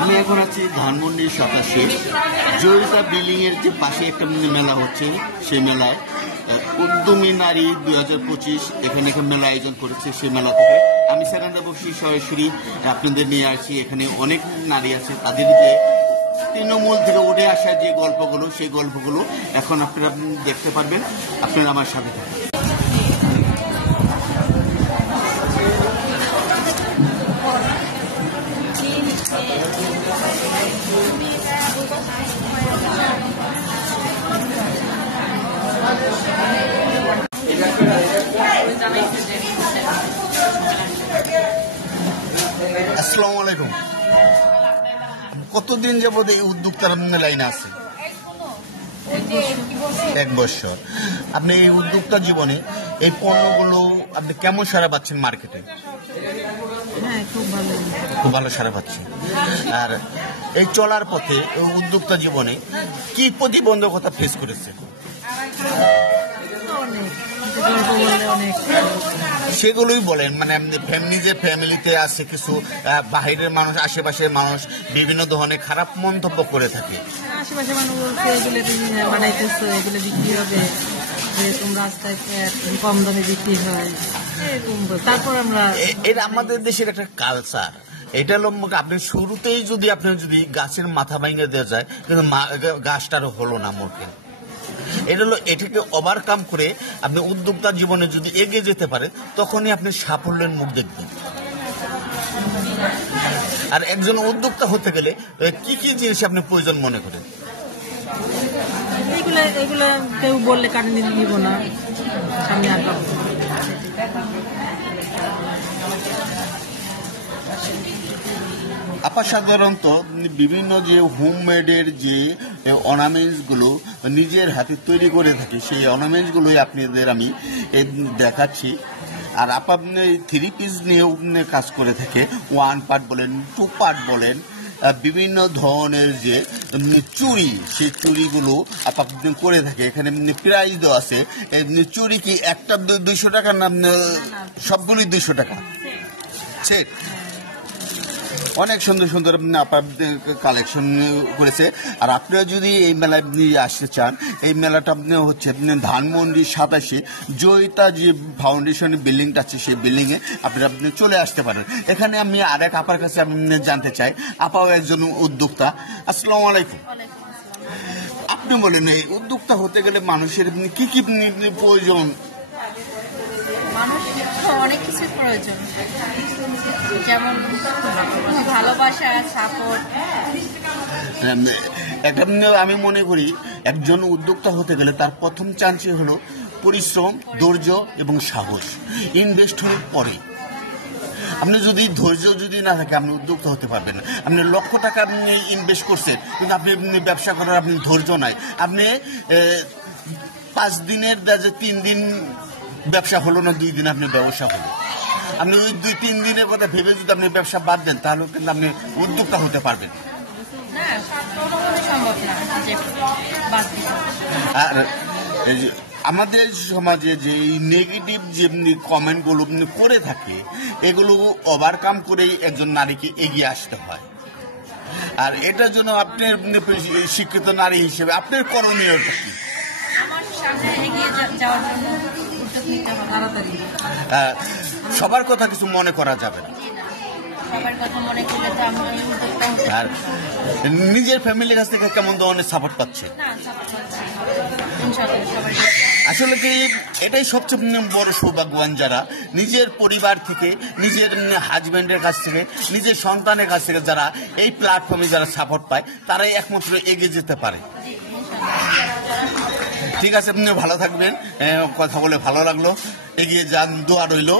আমি এখন আছি ধানমন্ডি 27 জয়িতা বিল্ডিং এর যে পাশে একটা মেলা হচ্ছে, সেই মেলায় উদ্যমী নারী 2025 এখানে মেলা আয়োজন করেছে। সেই মেলা থেকে আমি সেখানে বসি সরাসরি আপনাদের নিয়ে আসছি। এখানে অনেক নারী আছে, তাদের যে তৃণমূল থেকে উঠে আসা যে গল্পগুলো, সেই গল্পগুলো এখন আপনারা দেখতে পারবেন। আপনারা আমার সাথে থাকুন। আসসালামু আলাইকুম। কতদিন যাবত এই উদ্যোক্তার লাইনে আছে? 1 বছর। আপনি এই উদ্যোক্তা জীবনে এই পণ্যগুলো আপনি কেমন সারা পাচ্ছেন মার্কেটে? খুব ভালো সারা পাচ্ছেন। আর এই চলার পথে উদ্যোক্তা জীবনে কি প্রতিবন্ধকতা ফেস করেছে? সেগুলোই বলেন, মানে নিজের ফ্যামিলিতে আছে কিছু বাহিরের মানুষ, আশেপাশের মানুষ বিভিন্ন ধরনের খারাপ মন্তব্য করে থাকে। আশেপাশের মানুষ বলছে এগুলো বানাইতেছো, এগুলো বিক্রি হবে, এরকম রাস্তায় কম দামে বিক্রি হয়, তারপর আমরা এটা আমাদের দেশের একটা কালচার। এটা হলো আপনি শুরুতেই যদি গাছের মাথা ভেঙে দেওয়া যায়, কিন্তু গাছটারও হলো না মোটে। এটা হলো, এটাকে ওভারকাম করে আপনি উদ্যোক্তা জীবনে যদি এগিয়ে যেতে পারে, তখনই আপনি সাফল্যের মুখ দেখবেন। আর একজন উদ্যোক্তা হতে গেলে কি কি জিনিস আপনি প্রয়োজন মনে করেন? এগুলা কেউ বললে কাটে নিব না, আমি আর আপা সাধারণত বিভিন্ন যে হোমমেডের যে অর্নামেন্টসগুলো নিজের হাতে তৈরি করে থাকে, সেই অর্নামেন্টসগুলোই আপনাদের আমি দেখাচ্ছি। আর আপা 3 পিস নিয়েও কাজ করে থাকে, 1 পার্ট বলেন, 2 পার্ট বলেন, বিভিন্ন ধরনের যে চুড়ি, সেই চুড়িগুলো আপা করে থাকে। এখানে প্রাইস দেওয়া আছে। চুড়ি কি একটা 200 টাকা না সবগুলোই 200 টাকা? ঠিক। অনেক সুন্দর সুন্দর আপনাদের কালেকশন করেছে। আর আপনারা যদি এই মেলায় আসতে চান, এই মেলাটা হচ্ছে ধানমন্ডি 27 জয়িতা যে ফাউন্ডেশন বিল্ডিংটা আছে, সেই বিল্ডিংয়ে আপনারা চলে আসতে পারেন। এখানে আমি আরেক আপার কাছে জানতে চাই, আপাও একজন উদ্যোক্তা। আসসালামু আলাইকুম। আপনি বলেন, এই উদ্যোক্তা হতে গেলে মানুষের কি কি প্রয়োজন? মানুষের তো অনেক কিছু প্রয়োজন, যেমন ভালোবাসা, সাপোর্ট। একটা আমি মনে করি একজন উদ্যোক্তা হতে গেলে তার প্রথম চান্সই হলো পরিশ্রম, ধৈর্য এবং সাহস। ইনভেস্টমেন্টের পরে আপনি যদি ধৈর্য যদি না থাকে, আপনি উদ্যোক্তা হতে পারবেন না। আপনি লক্ষ টাকা ইনভেস্ট করছেন, কিন্তু আপনি ব্যবসা করার আপনি ধৈর্য নাই। আপনি 5 দিনের 3 দিন ব্যবসা হলো না, 2 দিন আপনি ব্যবসা হলো। আপনি ওই 2-3 দিনের কথা ভেবে যদি আপনি ব্যবসা বাদ দেন, তাহলে কিন্তু আপনি উদ্যোক্তা হতে পারবেন। আর আমাদের সমাজে যে নেগেটিভ যে কমেন্টগুলো করে থাকে, এগুলো ওভারকাম করেই একজন নারীকে এগিয়ে আসতে হয়। আর এটার জন্য আপনার শিক্ষিত নারী হিসেবে আপনার করণীয়টা কি? সবার কথা কিছু মনে করা যাবে না। আর নিজের ফ্যামিলির কাছ থেকে কেমন ধরনের সাপোর্ট পাচ্ছে? আসলে কি এটাই সবচেয়ে বড় সৌভাগ্যবান, যারা নিজের পরিবার থেকে, নিজের হাজবেন্ডের কাছ থেকে, নিজের সন্তানের কাছ থেকে যারা এই প্ল্যাটফর্মে যারা সাপোর্ট পায়, তারাই একমাত্র এগিয়ে যেতে পারে। ঠিক আছে, আপনি ভালো থাকবেন। কথা বলে ভালো লাগলো। এগিয়ে যান, দোয়া রইল।